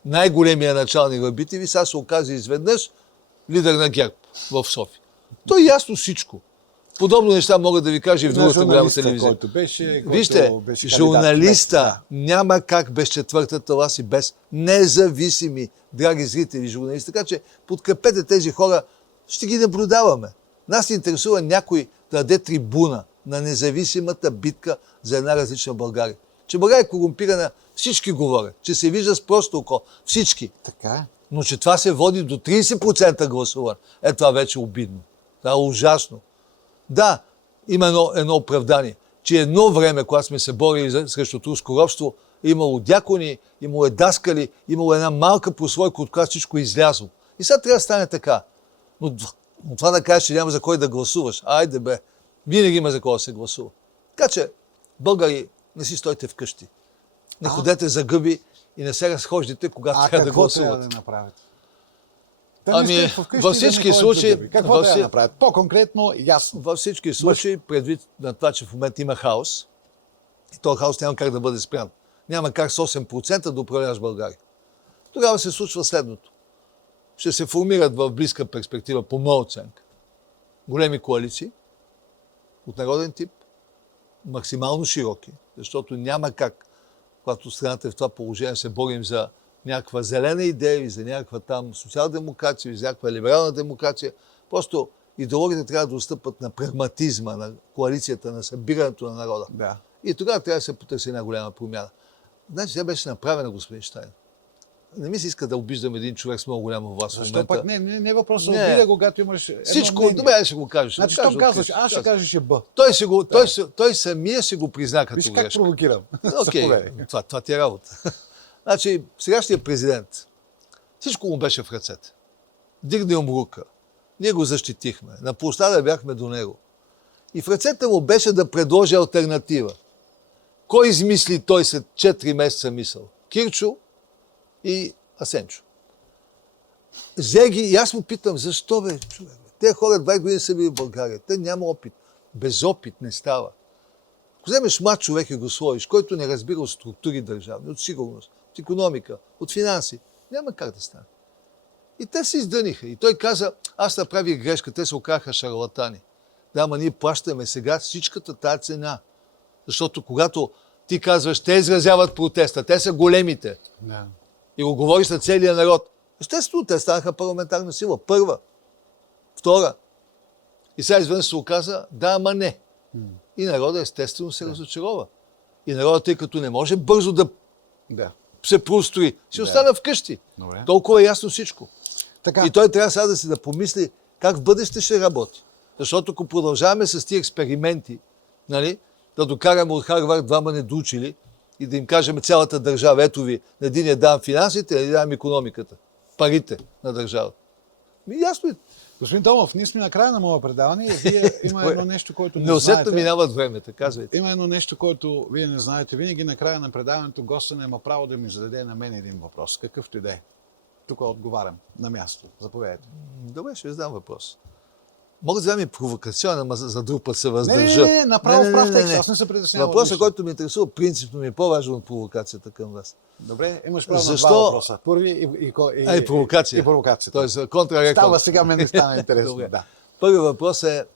най-големия началник в BTV, сега се оказа изведнъж лидер на ГЕРБ в София. То е ясно всичко. Подобно неща могат да ви кажа и в другата голяма телевизия. Вижте, журналиста няма как без четвъртата власт и без независими, драги зрители, журналисти. Така че подкрепете тези хора, ще ги наблюдаваме. Нас ни интересува някой да даде трибуна на независимата битка за една различна България. Че България е корумпирана, всички говорят, че се вижда с просто око, всички. Така. Но че това се води до 30% гласуване, това вече е обидно. Това е ужасно. Да, има едно оправдание, че едно време, когато сме се борили срещу турско робство, имало дякони, имало даскали, имало една малка прослойка, от която всичко е излязло. И сега трябва да стане така. Но това да кажеш, че няма за кой да гласуваш, айде бе, винаги има за кой да се гласува. Така че, българи, не си стойте вкъщи. Не ходете за гъби и не се разхождайте, когато трябва да гласувате. Трябва да направите? Във всички случаи... Какво трябва да направят? По-конкретно, ясно. Във всички случаи, предвид на това, че в момента има хаос, и този хаос няма как да бъде спрян. Няма как с 8% да управляваш България. Тогава се случва следното. Ще се формират в близка перспектива, по моя оценка, големи коалиции от народен тип, максимално широки, защото няма как, когато страната е в това положение, се борим за някаква зелена идея или за някаква там социал-демокрация или за някаква либерална демокрация. Просто идеологията трябва да отстъпат на прагматизма, на коалицията, на събирането на народа. Да. И тогава трябва да се потърси една голяма промяна. Значи тя беше направена, господин Щайн. Не ми се иска да обиждам един човек с много голяма власт в момента. Защо пък не е въпрос за обида, когато имаш едно всичко, мнение. добре, ще го кажеш. Значи, щом казваш, аз ще кажа, ще Б. Той самия ще го призна като грешка. Виж как провокирам. Окей, това ти е работа. Значи, сегашният президент, всичко му беше в ръцете. Дигна умрука. Ние го защитихме. На площада бяхме до него. И в ръцете му беше да предложи алтернатива. Кой измисли той след 4 месеца мисъл? Кирчо и Асенчо. Зеги, и аз му питам, защо бе, човек? Те хора 20 години са били в България. Те няма опит. Без опит не става. Ако вземеш млад човек и го сложиш, който не разбира от структури държавни, от сигурност, от икономика, от финанси, няма как да стане. И те се издъниха. И той каза, аз направих грешка, те се оказаха шарлатани. Да, ама ние плащаме сега всичката тая цена. Защото когато ти казваш, те изразяват протеста, те са големите. Да. И го говориш на целия народ. Естествено, те станаха парламентарна сила. Първа, втора. И сега извън се оказа, да, ама не. И народът естествено се разочарова. И народът, тъй като не може бързо да се прострои, си остана вкъщи. Добре. Толкова е ясно всичко. Така. И той трябва сега да помисли как в бъдеще ще работи. Защото ако продължаваме с тия експерименти, нали, да докараме от Харвард двама недоучили и да им кажем цялата държава, ето ви, на един я давам финансите, на един давам икономиката, парите на държавата. Ясно е. Господин Томов, ние сме на края на моя предаване и вие има едно нещо, което не Неусетно знаете. минават времето, казвайте. Има едно нещо, което вие не знаете. Винаги на края на предаването гостът не има право да ми зададе на мен един въпрос. Какъвто и да е. Тук отговарям на място. Заповядайте. Добре, ще ви задам въпрос. Мога да взема и провокационен, ама за друг път се въздържа. Не, направо в прав текст. Аз не се притеснявам. Въпросът, който ме интересува, принципно ми е по-важен от провокацията към вас. Добре, имаш право на два въпроса. Първи и провокация. И провокацията. Тоест контрареклама. Става сега, мен не стана интересно. Да. Първият въпрос е,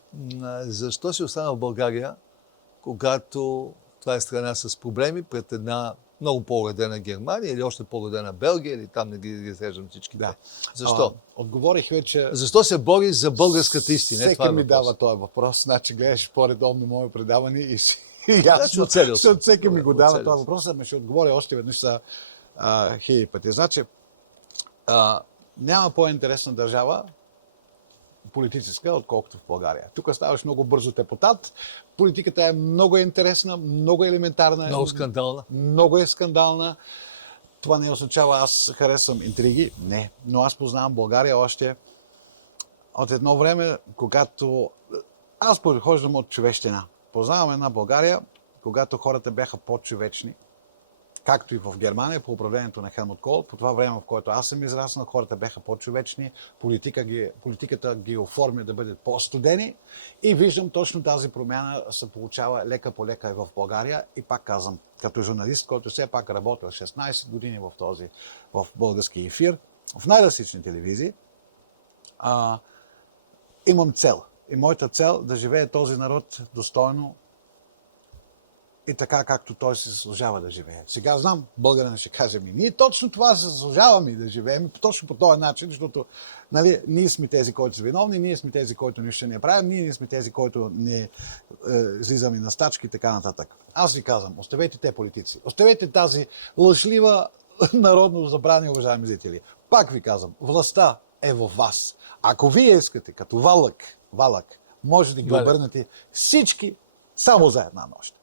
защо си остана в България, когато това е страна с проблеми пред една много по-уредена Германия или още по-уредена Белгия, или там не ги изреждам всички. Да. Защо? Отговорих вече. Защо се бориш за българската истина? Всеки ми дава този въпрос. Значи гледаш по-редовно мое предаване и си Значи оцелил съм. Защото всеки ми го Добре, дава оцелил това съм. въпрос, ама ще отговоря още веднъж за хиляди пъти. Значи, няма по-интересна държава, политическа, отколкото в България. Тук ставаш много бързо депутат. Политиката е много интересна, много елементарна. Много скандална. Много е скандална. Това не означава аз харесвам интриги. Не. Но аз познавам България още от едно време, когато аз подхождам от човещина. Познавам една България, когато хората бяха по-човечни, както и в Германия по управлението на Хелмут Кол. По това време, в което аз съм израснал, хората бяха по-човечни, политиката ги оформя да бъдат по-студени и виждам точно тази промяна се получава лека по лека и в България. И пак казвам, като журналист, който все пак работил 16 години в български ефир, в най-различни телевизии, имам цел. И моята цел да живее този народ достойно и така, както той се заслужава да живее. Сега знам, българин ще каже ми, ние точно това се заслужаваме да живеем, точно по този начин, защото нали, ние сме тези, които са виновни, ние сме тези, които нищо не правим, ние сме тези, които не излизаме на стачки и така нататък. Аз ви казвам, оставете те политици, оставете тази лъжлива народно забрани, уважаеми зрители. Пак ви казвам, властта е във вас. Ако вие искате, като валък, може да ги обърнете всички само за една нощ.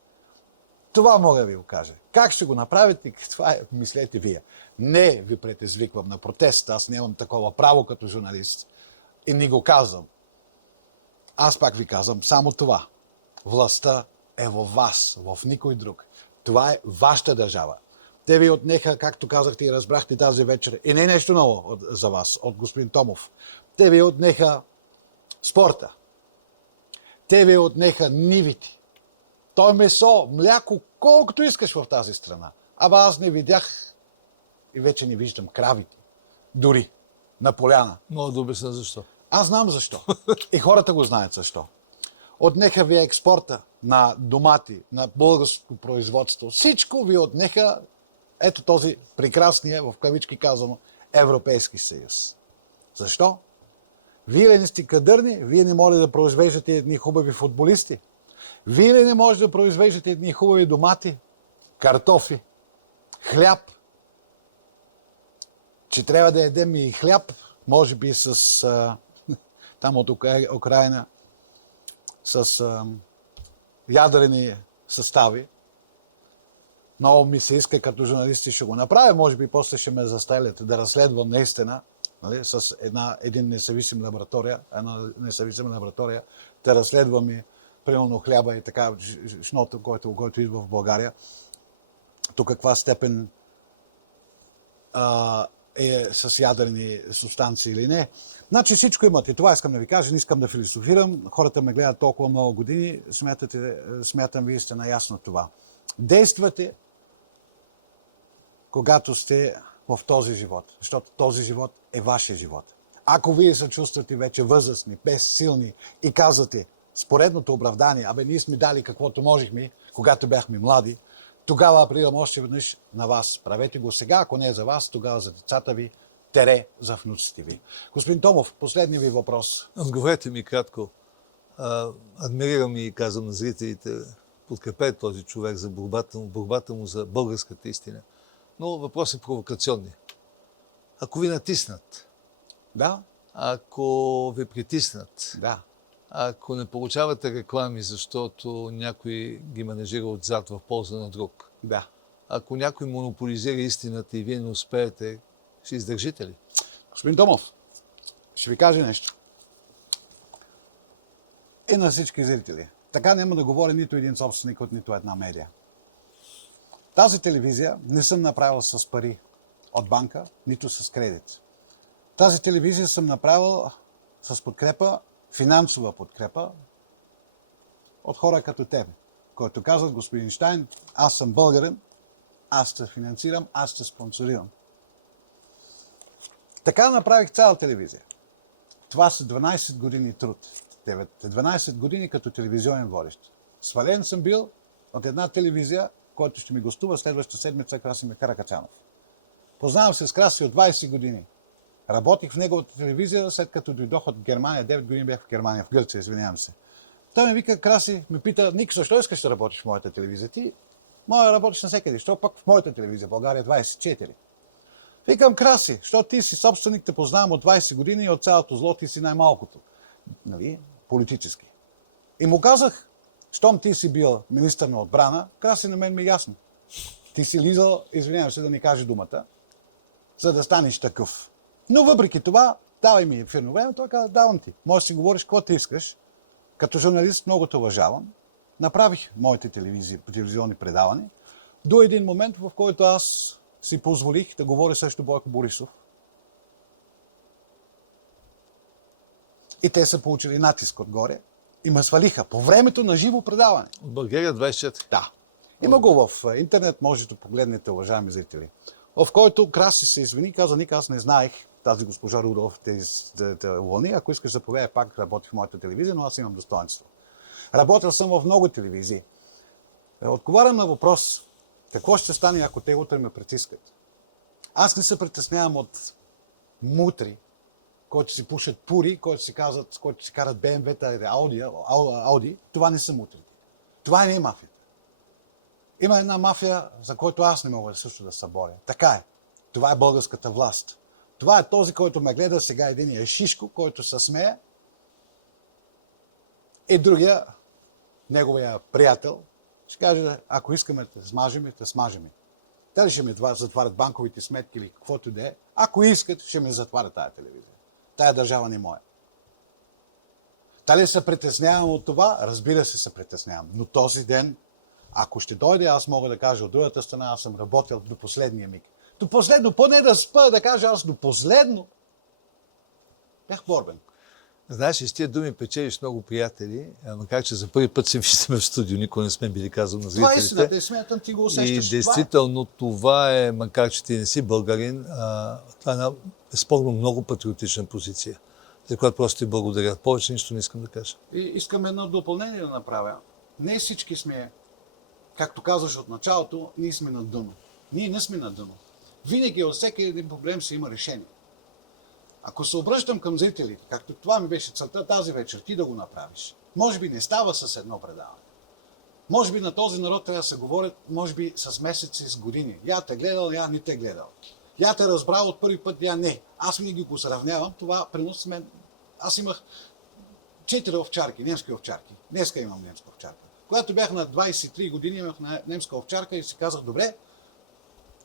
Това мога да ви го кажа. Как ще го направите, това е, мислете вие. Не ви предизвиквам на протест, аз нямам такова право като журналист. И не го казвам. Аз пак ви казвам само това. Властта е във вас, в никой друг. Това е вашата държава. Те ви отнеха, както казахте и разбрахте тази вечер, и не е нещо ново за вас, от господин Томов. Те ви отнеха спорта. Те ви отнеха нивите. Той месо, мляко, колкото искаш в тази страна. Ама аз не видях и вече не виждам кравите. Дори на поляна. Мога да обясня защо. Аз знам защо. И хората го знаят защо. Отнеха ви експорта на домати, на българско производство. Всичко ви отнеха ето този прекрасния, в кавички казано, Европейски съюз. Защо? Вие ли не сте кадърни? Вие не можете да произвеждате едни хубави футболисти? Вие ли не можете да произвеждате едни хубави домати, картофи, хляб? Че трябва да ядем и хляб, може би с там от Украина, с ядрени състави. Много ми се иска като журналисти ще го направя, може би после ще ме застелят да разследвам наистина, нали, с една независима лаборатория, да разследваме примерно хляба и така, шното, който идва в България, до каква степен е с ядрени субстанции или не. Значи всичко имате. Това искам да ви кажа, не искам да философирам. Хората ме гледат толкова много години, смятам, вие сте наясно това. Действате, когато сте в този живот, защото този живот е вашия живот. Ако вие се чувствате вече възрастни, безсилни и казвате с поредното оправдание, ние сме дали каквото можехме, когато бяхме млади, тогава апелирам още веднъж на вас. Правете го сега, ако не е за вас, тогава за децата ви, за внуците ви. Господин Томов, последния ви въпрос. Отговорете ми кратко. Адмирирам и казвам на зрителите, подкрепете този човек за борбата му за българската истина. Но въпрос е провокационни. Ако ви натиснат, да? Ако ви притиснат, да. Ако не получавате реклами, защото някой ги менажира отзад в полза на друг, да. Ако някой монополизира истината и вие не успеете, ще издържите ли? Господин Томов, ще ви кажа нещо. И на всички зрители. Така няма да говори нито един собственик от нито една медия. Тази телевизия не съм направил с пари от банка, нито с кредит. Тази телевизия съм направил с подкрепа, финансова подкрепа от хора като теб, които казват, господин Щайн, аз съм българин, аз те финансирам, аз те спонсорирам. Така направих цяла телевизия. Това са 12 години труд. 12 години като телевизионен водещ. Свален съм бил от една телевизия, който ще ми гостува следващата седмица Красимир Каракачанов. Познавам се с Краси от 20 години. Работих в неговата телевизия, след като дойдох от Германия. 9 години бях в Германия, в Гърция, извинявам се. Той ми вика, Краси, ме пита, Ник, защо искаш да работиш в моята телевизия? Ти може да работиш навсекъде, що пък в моята телевизия, България 24. Викам, Краси, защото ти си собственик, те познавам от 20 години и от цялото зло ти си най-малкото. Нали? Политически. И му казах, щом ти си бил министър на отбрана, Краси, на мен ми е ясно. Ти си лизал, извинявам се да не кажа думата, за да станеш такъв. Но въпреки това, давай ми ефирно време, той каза, давам ти. Може да си говориш какво ти искаш. Като журналист много те уважавам. Направих моите телевизионни предавания до един момент, в който аз си позволих да говоря срещу Бойко Борисов. И те са получили натиск отгоре и ме свалиха по времето на живо предаване. От България 24. Да. Има го в интернет, можете да погледнете, уважаеми зрители. В който Краси се извини, каза, Ник, аз не знаех тази госпожа Рудолф те уволни. Ако искаш да заповядай, пак работи в моята телевизия, но аз имам достоинство. Работил съм в много телевизии. Отговарям на въпрос, какво ще стане, ако те утре ме притискат? Аз не се притеснявам от мутри, които си пушат пури, които си карат БМВ-та или Ауди. Това не са мутри. Това не е мафията. Има една мафия, за която аз не мога също да се боря. Така е. Това е българската власт. Това е този, който ме гледа сега, един е Шишко, който се смее. И другия, неговия приятел, ще каже, ако искаме да смажем, да смажем. Те ли ще ми затварят банковите сметки или каквото да е. Ако искат, ще ми затварят тая телевизия. Тая държава не е моя. Дали се притеснявам от това? Разбира се притеснявам. Но този ден, ако ще дойде, аз мога да кажа от другата страна, аз съм работил до последния миг. До последно, поне да спа, да кажа аз до последно. Бях борбен. Знаеш, и с тия думи печелиш много приятели, макар че за първи път се виждаме в студио, никой не сме били казал на зрителите. Това е истината, и смятам, ти го усещаш. И действително това е, макар че ти не си българин, това е една безспорно много патриотична позиция, за която просто ти благодаря. Повече нищо не искам да кажа. И искам едно допълнение да направя. Не всички сме, както казваш от началото, ние сме на дъно. Ние не сме на дъно. Винаги от всеки един проблем си има решение. Ако се обръщам към зрителите, както това ми беше целта тази вечер, ти да го направиш, може би не става с едно предаване. Може би на този народ трябва да се говорят, може би с месеци, с години. Я те гледал, я не те гледал. Я те разбрал от първи път, я не. Аз винаги го сравнявам. Това принос мен. Аз имах 4 овчарки, немски овчарки. Днеска имам немска овчарка. Когато бях на 23 години, имах немска овчарка и си казах, добре,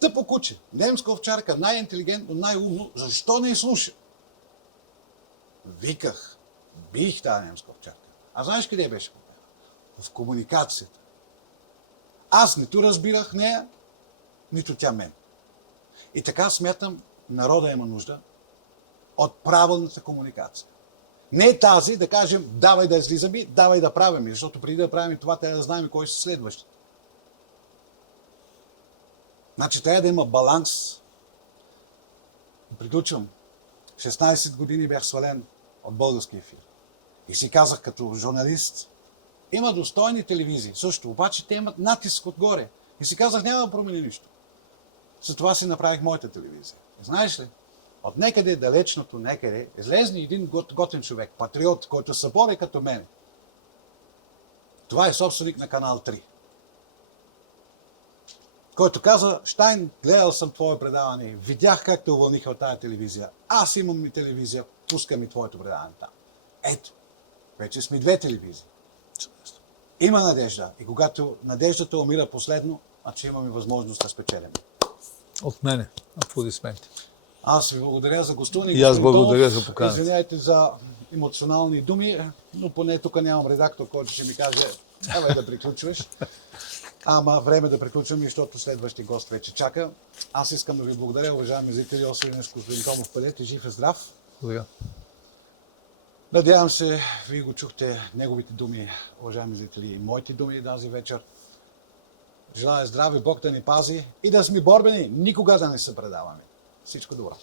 тъпо куче, немска овчарка, най-интелигентно, най-умно, защо не слуша? Виках, бих тази немска овчарка. А знаеш къде беше? В комуникацията. Аз нито разбирах нея, нито тя мен. И така смятам, народа има нужда от правилната комуникация. Не тази да кажем, давай да излизаме, давай да правим, защото преди да правим това, трябва да знаем кой са следващите. Значи трябва да има баланс. Приключвам. 16 години бях свален от български ефир. И си казах като журналист, има достойни телевизии също, обаче те имат натиск отгоре. И си казах, няма да промени нищо. Затова си направих моята телевизия. И знаеш ли, от некъде, далечното некъде, излезне един готин човек, патриот, който се бори като мен. Това е собственик на канал 3. Който каза, Щайн, гледал съм твое предаване, видях как те уволниха от тази телевизия. Аз имам и телевизия, пускам и твоето предаване там. Ето, вече сме 2 телевизии. Има надежда. И когато надеждата умира последно, значи имаме възможност да спечелим. От мене. Аплодисменти. Аз ви благодаря за гостуване. И аз благодаря за поканата. Извинявайте за емоционални думи, но поне тук нямам редактор, който ще ми каже, давай да приключваш. Ама време да приключвам, защото следващия гост вече чака. Аз искам да ви благодаря, уважаеми зрители, освен господин Томов Палет и жив и здрав. Благодаря. Надявам се, вие го чухте неговите думи, уважаеми зрители, и моите думи тази вечер. Желая здраве, Бог да ни пази и да сме борбени, никога да не се предаваме. Всичко добро.